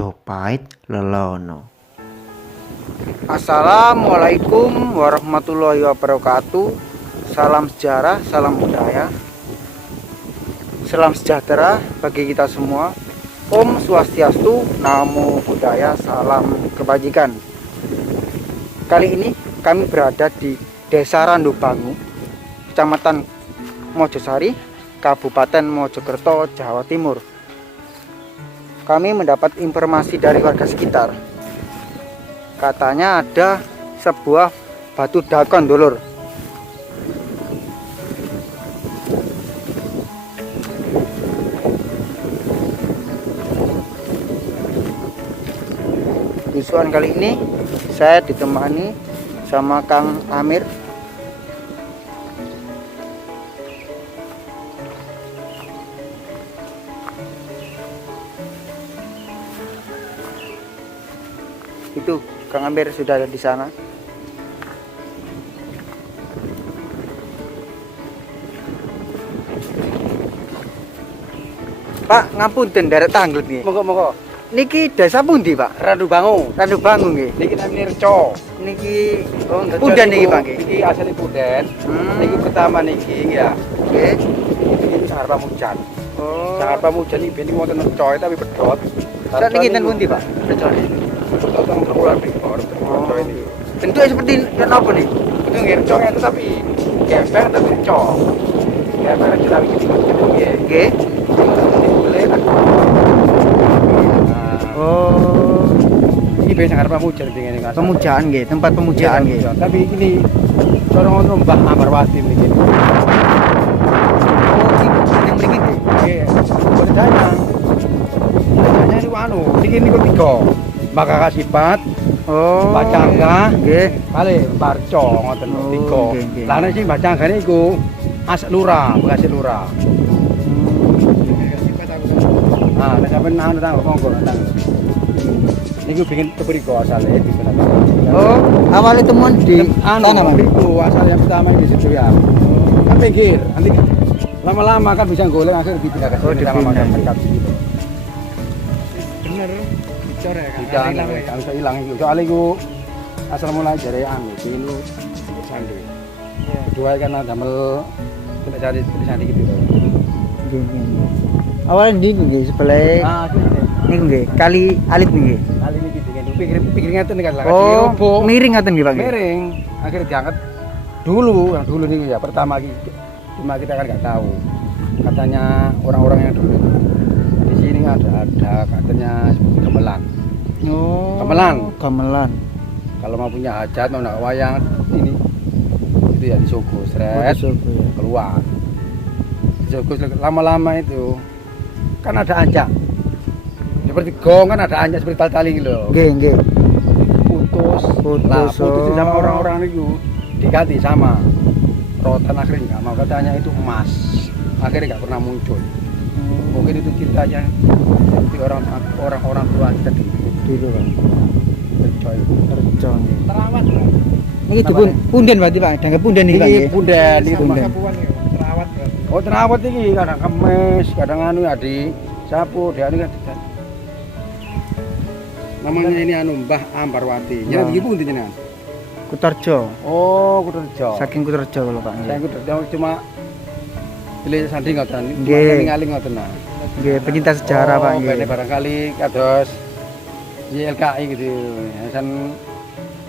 Majapahit Lelono. Assalamualaikum warahmatullahi wabarakatuh. Salam sejarah, salam budaya, salam sejahtera bagi kita semua. Om Swastiastu, Namo Buddhaya, salam kebajikan. Kali ini kami berada di Desa Randubangu, Kecamatan Mojosari, Kabupaten Mojokerto, Jawa Timur. Kami mendapat informasi dari warga sekitar. Katanya ada sebuah batu dakon, dulur. Tusuan kali ini saya ditemani sama Kang Amir. Itu Kang Amir sudah ada di sana. Pak, ngapunten derek tanglet nggih. Monggo-monggo. Niki desa pundi, Pak? Randubangu. Randubangu nggih. Niki namine Reco. Niki punden niki, Pak nggih. Niki asli Punden. Niki pertama niki ya. Nggih. Niki Sangar Pamujan. Oh. Sangar Pamujan iki ben wonten Reco tapi pedhot. Saat niki ten pundi, Pak? Reco iki. Tentang terpulang Reco ini. Bentuknya seperti apa nih? Itu nggih Reco itu tapi gempeng tapi Reco. Gempeng Reco tapi iki nggih. Nggih. Oh. Ini biasa Sangar Pamujan ngene kan. Pemujaan nggih, tempat pemujaan nggih. Tapi ini corong Mbah Amarwati niki. Oh, yang mriki nggih. Nggih, bedanya. Bedanya niku anu, niki niku 3. Mbah Kakasipat, Oh. Mbah Cangga, Nggih. kali Barco ngoten Oh, 3. nggih, nggih. Lah nek sing Mbah Cangga niku As Lurah, bekas Lurah. Ah, nek sampean anu tang monggo tang. Niku bikin kepriko asale di sana. Oh, awalnya temuan di Anu, sana, Pak. niku asal yang pertama di situ ya. Kan pinggir, nanti lama-lama kan bisa golek akhirnya dipindah ke Oh, sini sama dipindah. masyarakat gitu. Bener dicor ya kan Tidak hilang ya. bisa hilang itu. Soalnya itu asal mulai dari anu, ini sandi. Kedua kan damel tidak cari sandi gitu. Nggih, nggih. Awalnya di nggih sebelah Ah, gitu. niku nggih, kali alit nggih. Kali ini gitu kan. Pikirnya itu kan lah. Oh, miring ngaten nggih, Pak nggih. miring. Akhirnya diangkat dulu, yang dulu nih ya pertama cuma kita kan nggak tahu. Katanya orang-orang yang dulu di sini ada katanya seperti gamelan. Oh. Gamelan. Gamelan. Kalau mau punya hajat mau nak wayang ini itu ya disuguh Oh, seret disuguh ya. keluar. Disuguh lama-lama itu kan ada anjak. Seperti gong kan ada anjak seperti tali-tali gitu loh. Nggih, nggih. Putus. Putus, Nah, putus sama oh. orang-orang itu diganti sama rotan, akhirnya nggak mau, katanya itu emas. Akhirnya nggak pernah muncul. Mungkin itu ceritanya seperti orang-orang tua kita Dulu, Pak. Tercoy. Reco nggih. Terawat Niki dipun punden berarti, Pak. Dangge punden niki, Pak Ini nggih. punden itu. Punden. kapuan ya terawat berarti. Oh terawat ini kadang kemes, kadang anu adi sapu, dia anu kan. Namanya ini anu Mbah Ambarwati. Mbah. Jenengan iki pundi jenengan? Kutorjo. Oh, Kutorejo. Saking Kutorjo lho, Pak Saya nggih. Kutorejo cuma pilih sandi ngoten. Nggih. Ngali ngoten nah. Nggih, pecinta sejarah, Pak nggih. Bene barangkali kados YLKI gitu. Yayasan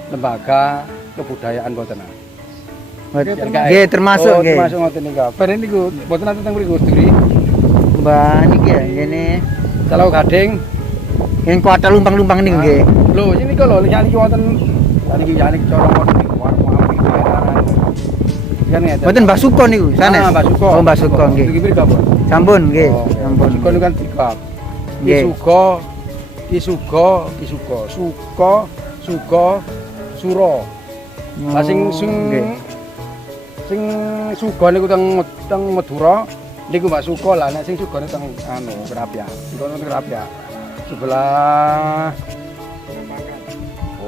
lembaga kebudayaan boten. Nggih, termasuk Oh, nggih. termasuk ngoten niku. Ben niku boten nanti teng mriku Duri. Mbah niki ya, ngene. Kalau gading Yang kuat lumpang-lumpang niku nggih. lho, ini kok lho lihat iki wonten niki ya niki cara wonten niku warung api daerah. Kan ya. Mboten Mbah Suko niku, sanes. Mbah Suko. Oh, Mbah Suko nggih. Iki mriko apa? Sampun nggih, Oh, sampun. Suko niku kan tiga. Nggih. Kisugo, Suro. Lah sing nggih. sing Sugo niku teng Madura, niku Mbak Suko lah, nek sing Sugo niku teng anu Kerapia. Niku teng Kerapia. Sebelah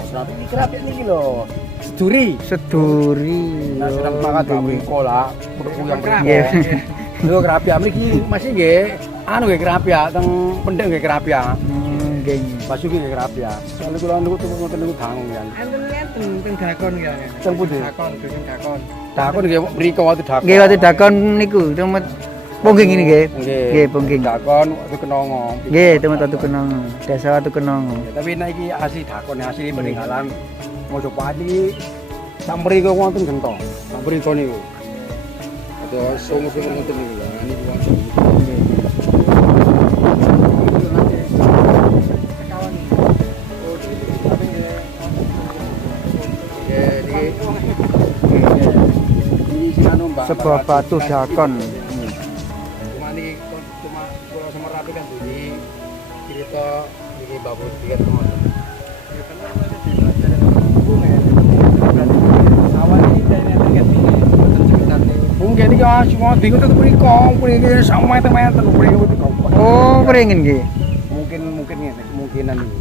Tapi ini kerapik nih lho. Seduri. Nah, sedang makan Mbak Mriko lah. Perku yang Nggih. Lho kerapik mriki masih nggih anu nggih kerapik teng Pendeng nggih kerapik. Nggih. Pas iki nggih rapi ya. Soale kula niku tuku ngoten niku dangung ya. Enten teng dakon ya. Teng pundi? Dakon, dusun dakon. Dakon nggih mriko waktu dakon. Nggih waktu dakon niku temet Pongging ini nggih. Nggih, Pongging. Dakon waktu kenongo. Nggih, temet waktu kenongo. Desa waktu kenongo. Ya, tapi nek iki asli dakon asli peninggalan Mojopati samperi kok wonten gento. Samperi kok niku. Ada sung-sung ngoten niku lho. Niku wonten. Sebuah batu dakon. Cuma niki cuma kula semerapi kan bunyi cerita niki Mbak Putri kan teman. Mungkin iki semua bingung tuh mriko, mriki sama teman-teman mriki. Oh, beringin nggih. Mungkin ngene, kemungkinan ini.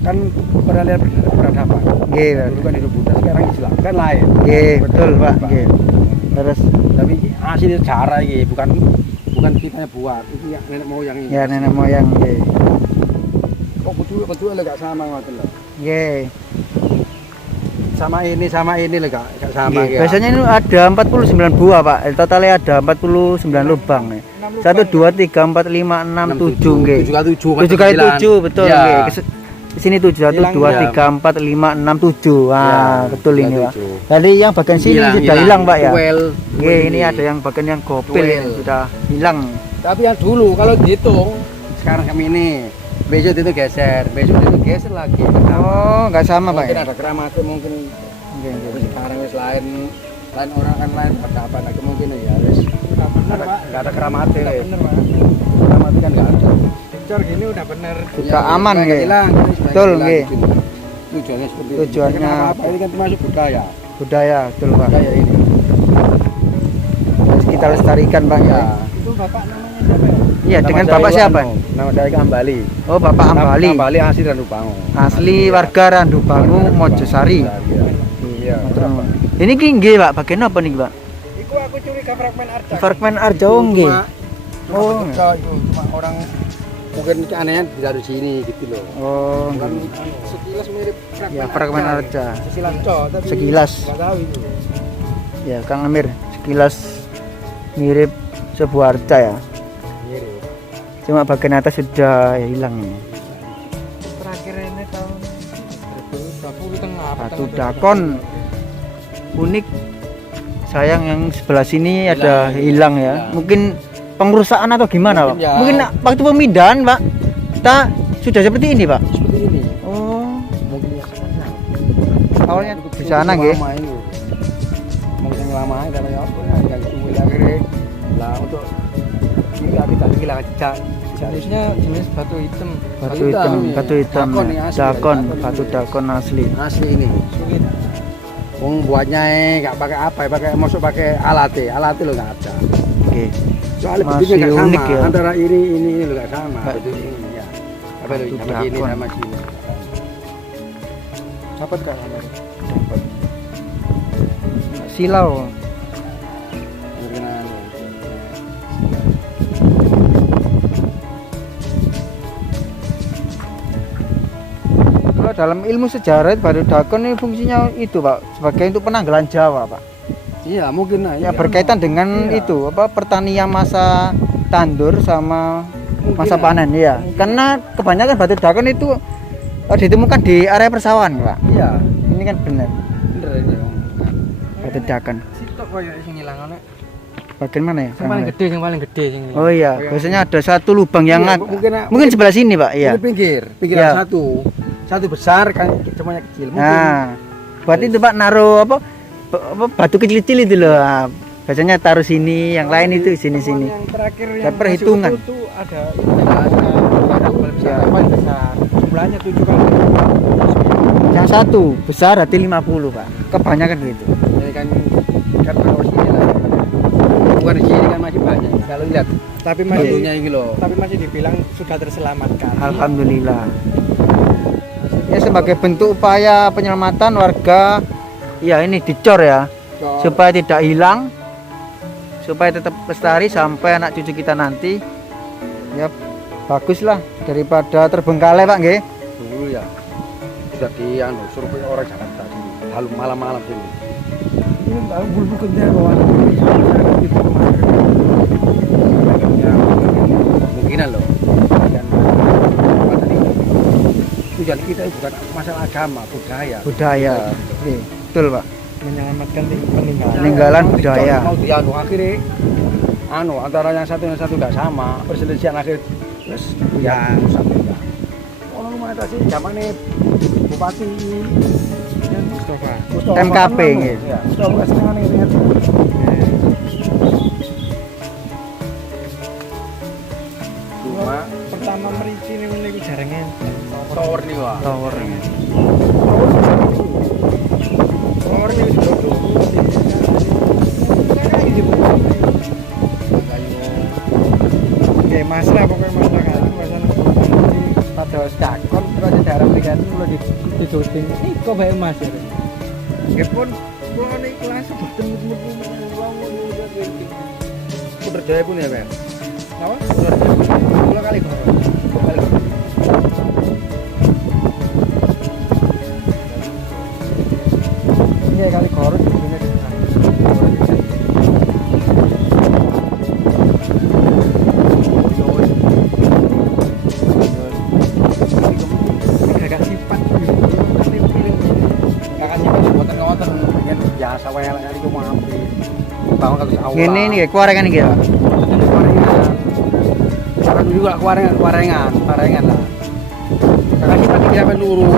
Kan pernah lihat peradaban. Nggih, Dulu kan hidup Buddha, sekarang Islam kan lain. nggih, betul, Pak. Nggih. Terus Tapi asli cara iki bukan kita yang buat, itu ya nenek moyang ini. ya nenek moyang nggih. Kok betul lho gak sama ngoten lho. Nggih. Sama ini lho gak sama Nggih. ya. Biasanya ini ada 49 buah, Pak. Totalnya ada 49 lubang nih. 1 2 3 4 5 6 7 nggih. 7 kali 7 betul nggih. Di sini 7 1 2 3 4 5 6 7. Wah, betul ini, Pak. Tadi yang bagian sini sudah hilang, Pak ya. Nggih, ini ada yang bagian yang gopil ini sudah hilang. Tapi yang dulu kalau dihitung sekarang kami ini besok itu geser lagi. Oh, enggak sama, Pak. Mungkin Ya? ada keramatnya mungkin Nggih, nggih. sekarang wis lain orang kan lain ada apa lagi mungkin ya wis Bener, Pak. enggak ada keramatnya wis. Bener, Pak. Keramatnya kan enggak ada. Dicor gini udah bener. Sudah aman nggak nggih. hilang, ini sudah Betul, hilang nggih. gitu. Tujuannya seperti itu. Tujuannya- Kenapa apa ini kan termasuk budaya. Budaya, betul, Pak. Budaya ini. Harus kita lestarikan, Pak ya. Ya. Itu Bapak namanya siapa ya? Iya, Nama dengan saya Bapak itu siapa? Nama saya Ambali. Oh, Bapak Ambali. Ambali asli Randu Bangun. Asli warga Randu Bangu, Mojosari. Iya. Berapa? Ini ki nggih, Pak. Bagian apa nih, Pak? Iku aku curiga fragmen arca. Fragmen Arjau nggih. Oh, cuma orang mungkin anehnya dari sini gitu loh. Oh, Kan nggih. sekilas mirip Ya, fragmen arca. Sekilas cok, tapi Sekilas. nggak tahu itu. Ya, Kang Amir, sekilas mirip sebuah arca ya. Mirip. Cuma bagian atas sudah hilang ini. Terakhir ini tahun 2020 tengah. Batu dakon unik. Sayang yang sebelah sini ada hilang ya. Mungkin pengerusakan atau gimana, Pak? Mungkin ya. Mungkin waktu pemindahan, Pak. Kita sudah seperti ini, Pak. Seperti ini. Oh, Mungkin ya sekarang. awalnya di sana nggih. Lama ini. Mungkin lama karena apa ya yang suwe akhirnya lah untuk kita hilang jejak. Jenisnya jenis batu hitam. Batu hitam, ya. batu hitam. Dakon yang asli, Dakon, dakon batu ini. dakon asli. Asli ini. Sulit. Wong buatnya nggak pakai apa ya, masuk pakai alat lo nggak ada. Oke. Soalnya Masih bentuknya nggak sama unik ya. antara ini lo nggak sama. Ba- Bentuk ini ya. Apa lo Batu sama sini dakon. sama sini. Dapat Kak Amir? Dapat. Silau. Berkenan. Kalau dalam ilmu sejarah batu dakon ini fungsinya itu, Pak, sebagai untuk penanggalan Jawa, Pak. Iya mungkin lah. Ya berkaitan dengan Iya. itu apa pertanian masa tandur sama Mungkin masa lah. panen ya. Mungkin. Karena kebanyakan batu dakon itu ditemukan di area persawahan, Pak. Iya. Ini kan benar Bener ini. batu dakon. Sitok koyo sing ilangane. Bagian mana ya? Sing paling gede, sing paling gede sing ilang. Oh iya, biasanya ada satu lubang yang Iya, mungkin sebelah sini, Pak. Iya. Di pinggir Iya. satu besar kan semuanya kecil. Mungkin. Nah, berarti itu Pak naruh apa batu kecil-kecil itu loh. Ah, biasanya taruh sini, yang lain itu sini-sini. Yang terakhir Dan yang perhitungan. masuk itu ada paling besar. Jumlahnya 7 kali. Yang satu besar hati 50, Pak. Kebanyakan gitu. Ini kan kalau sini lah. Bukan di sini kan masih banyak. Kalau lihat Tapi masih batunya ini loh. tapi masih dibilang sudah terselamatkan. Alhamdulillah. Ya sebagai bentuk upaya penyelamatan warga, ya ini dicor ya, supaya tidak hilang, supaya tetap lestari sampai anak cucu kita nanti. Ya Bagus lah daripada terbengkalai Pak nggih. Dulu ya sudah di survei orang Jakarta dulu. Malam-malam sini. Ini bulu kerja bawah itu kemarin. Kemungkinan loh. Dan tujuan kita bukan masalah agama, budaya. Budaya. Nggih, betul Pak. Menyelamatkan Peninggalan budaya. Mau dianu akhirnya antara yang satu nggak sama, perselisihan akhir terus ya satu ya. Orang rumah itu sih zamannya Bupati Mustafa. MKP nggih. Ya, Mustafa setengah nih ingat. Cuma Pertama merinci ini mulai jaringan. tower nih wah. Tower. Orang ini sudah Oke, masalah pokoknya masalah kan pada cakon terus daerah mereka itu mulai dicuting ini kok baik mas ya meskipun gua nih kelas bertemu Sumberjaya pun ya kan. apa? Dua kali ini kali korus agak sifat Biasa wae lek iku mau ambil. Bangun kados awal. Ngene niki kuarengan iki ya. Orang juga kuarengan lah. Kakak kita sampai lurus.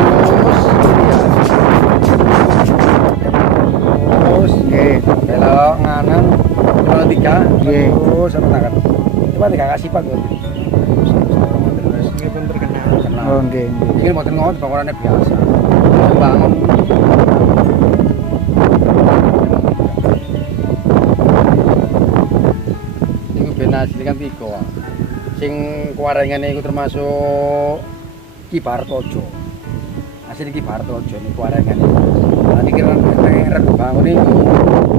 Terus, Nggih. belok nganan, kalau 3, Nggih. terus sama tangan. Coba nih kakak sifat tuh. Terus, ini pun terkenal Oh nggih. ini mau ngot bangunannya biasa. Bangun. Ini ben asli kan 3. Sing kuarengane iku termasuk Ki Bartojo. Asli Ki Bartojo nih kuarengane. Nanti kira bangun ini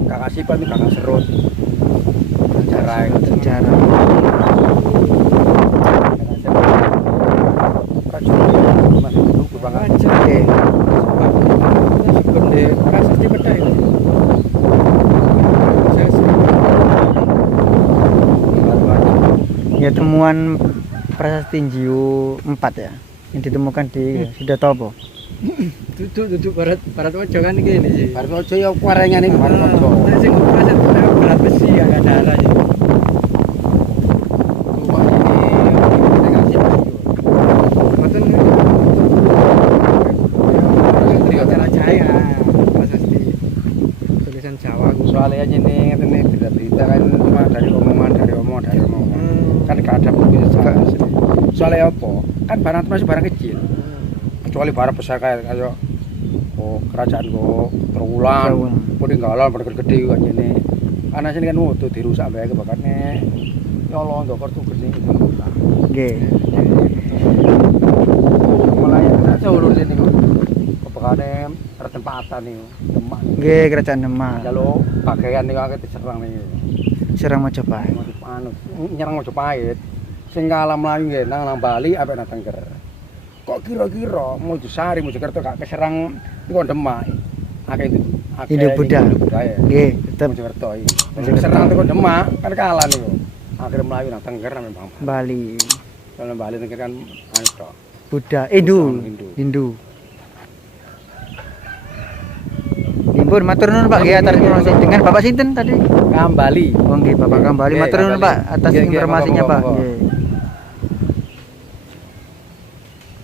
kakak sifat nih kakak serut. Sejarah. Nggih. sebenarnya prasasti peta itu saya Ya temuan prasasti Jiu 4 ya yang ditemukan di Sidatopo. duduk barat ojo kan gini sih Bartojo ya kuarengane Ki Bartojo. nah sing prasasti peta berat besi agak darah sih Cuma ini kakak sifat. betul cara Jaya prasasti tulisan Jawa Soalnya aja nih berita kan cuma dari omongan kan gak ada bukti sejarah asli. Soalnya apa kan barang itu masih barang kecil kecuali barang besar kayak kerajaan Trawulan peninggalan pada gede kayak gini karena sini kan tuh dirusak bae kebakarnya ya Allah untuk kartu gede itu Nggih. malah yang saja ulur sini kebakarnya tertempatan nih Demak Nggih, Kerajaan Demak. kalau bagian nih agak diserang nih Serang Majapahit. nyerang Majapahit sing kalah Melayu nggih nang Bali apik nang Tengger. Kok kira-kira Mojosari Mojokerto gak keserang iku Demak. Akeh itu. Hindu Buddha. Nggih, tetep Mojokerto iki. Serang teko Demak kan kalah niku. Akhirnya Melayu nang Tengger nang Bang. Bali. Kalau Bali Tengger kan anu tok. Buddha, Hindu. Dipun matur nuwun Pak nggih atas informasi. Dengan Bapak sinten tadi? Kambali. Oh nggih, Bapak Kambali. Matur nuwun Pak atas Nggih, nggih, informasinya monggo, Pak. monggo. Nggih.